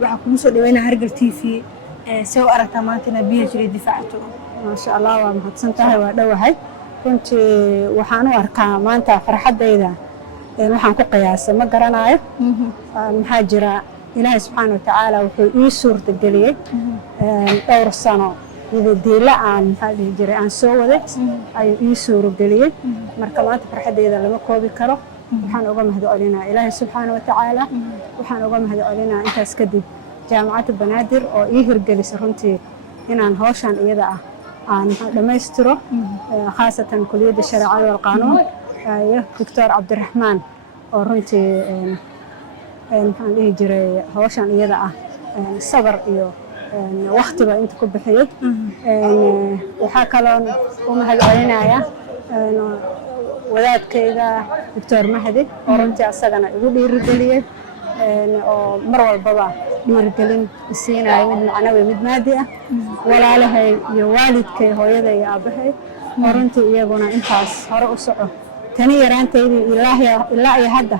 waxaa kugu soo dhaweynaa Hargal TV soo aragtaa maanta inaad PhD difaacato. maasha Allah waa mahadsan tahay waa dhawahay runtii waxaan u arkaa maanta farxadayda waxaan ku qiyaasay ma garanayo maxaa jira Ilaahay subxaanahu wa ta'aala wuxuu ii suurta galiyay dhowr sano diila aan maxaa dhihi jiray aan soo waday ayuu ii suura galiyay marka maanta farxadayda lama koobi karo waxaan uga mahadcelinaa Ilaahay subxaanahu wa ta'aala waxaan uga mahadcelinaa intaas kadib jaamacadda Banaadir oo ii hirgelisay runtii inaan hawshan iyada ah aan dhamaystiro khaasatan kulliyadda sharciyada wal qaanuun iyo Dr. Cabdiraxmaan oo runtii maxaan dhihi jiray hawshan iyada ah sabar iyo waqtiba inta ku bixiyay waxaa kaloo u mahadcelinayaa wadaadkayga Dr. Mahdi oo runtii asagana igu dhiirigeliyay oo mar walbaba dhiirigelin siinaya mid macnawi mid maadi ah walaalahay iyo waalidkay hooyaday iyo aabahay oo runtii iyaguna intaas hore u soco tani yaraantaydii ilaa iyo hadda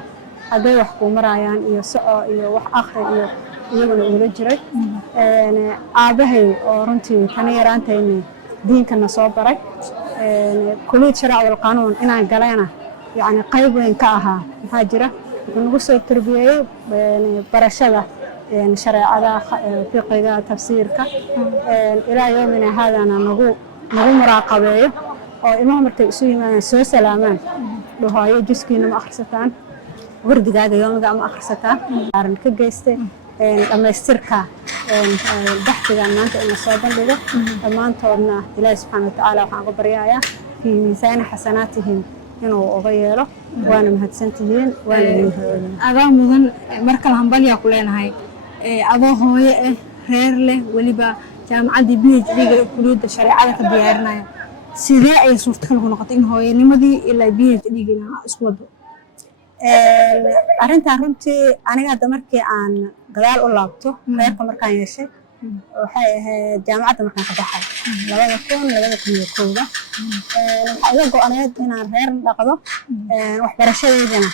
hadday wax ku marayaan iyo soco iyo wax akhri iyo iyaguna ula jiray aabahay oo runtii tani yaraantaydii diinkana soo baray kulliyad sharci wal qaanuun inaan galayna yani qayb weyn ka ahaa maxaa jira wuxuu nagu soo tarbiyay barashada shareecada fiqiga tafsiirka ilaa yoomina haadana nagu muraaqabeeyo oo ilmaha markay isu yimaadaan soo salaamaan dhahaayo jiskiina ma akhrisataan wardigaaga yoomiga ma akhrisataan arin ka geystay dhamaystirka baxtigan maanta in la soo bandhigo dhammaantoodna Ilaahay subxaanahu wa ta'aala waxaan uga baryayaa fi miisaan xasanaatihim inuu uga yeelo waana mahadsantihiin waana adaa mudan marka la hambalyaa ku leenahay adoo hooyo ah reer leh waliba jaamacadda PhD-ga kulliyadda sharciyada ka diyaarinaya sidee ay suurtagal ku noqotay in hooyanimadii ilaa PhD-ga isku wado arrintan runtii aniga hadda markii aan gadaal u laabto reerka markaan yeeshay waxay ahayd jaamacadda markaan ka baxay 2001 waxaa iga go'aneed inaan reer dhaqdo waxbarashadeedana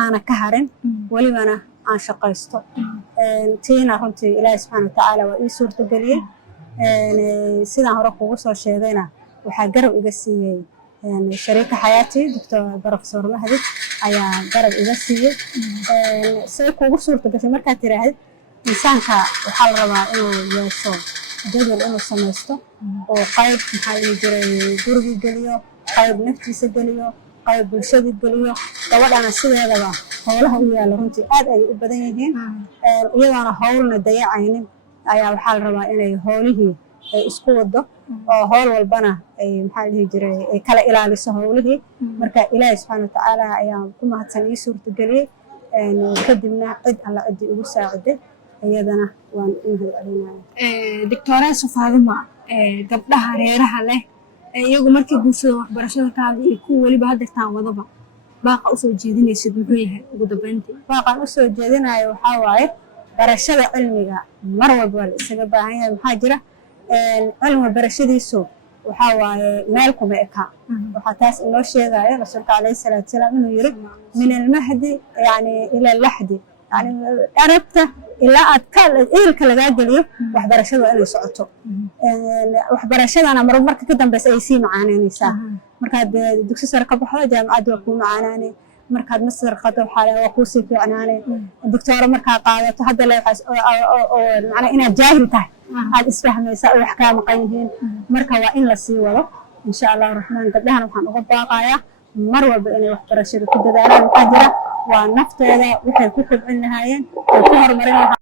aana ka harin welibana aan shaqaysto tiina runtii Ilaahay subxaanahu wa ta'aala waa ii suurta galiyay sidaan hore kugu soo sheegayna waxaa garab iga siiyey shariika xayaati Dr. Professor Mahdi ayaa garab iga siiyey say kugu suurta gashay markaad tiraahid insaanka waxaa la rabaa inuu yeesho jadwal inuu samaysto oo qayb maxaa dhihi jiray guriga geliyo qayb naftiisa geliyo qayb bulshada geliyo gabadhana sideedaba howlaha u yaala runtii aad ay u badan yihiin iyadoona howlna dayacaynin ayaa waxaa la rabaa inay howlihii isku wado oo howl walbana ay maxaa dhihi jiray ay kala ilaaliso howlihii marka Ilaahay subxaanahu wa ta'aala ayaa ku mahadsan ii suurta galiyay kadibna cid alla cidii ugu saaciday iyadana waan u mahadcelinayaa Dr. Faadima gabdhaha reeraha leh iyagu markii bulshada waxbarashada ka hadlay ku waliba hadda wadaba baaqa u soo jeedinaysid muxuu yahay ugu dambeyntii baaqan u soo jeedinayo waxaa waaye barashada cilmiga mar walba la isaga baahan yahay maxaa jira cilmi barashadiisu waxaa waaye meel kuma eka waxaa taas inoo sheegaya rasuulka calayhi salaatu wasalaam inuu yiri min almahdi yani ila lahdi yani arabta ilaa aad ka eelka lagaa geliyo waxbarashada inay socoto waxbarashadana marka ka dambaysa ay sii macaananaysaa markaad dugsi sare ka baxdo jaamacadda waa kuu macaanaanay markaad master qaado waa kuu sii fiicnaanay doctor markaa qaadato hadda le macnaa inaad jaahil tahay aad isfahmaysaa oo wax kaa maqan yihiin marka waa in la sii wado insha Allah raxmaan gabdhahan waxaan uga baaqayaa mar walba inay waxbarashada ku dadaalaan maxaa jira waa naftooda waxay ku kobcin lahaayeen oo ku horumarin lahaayeen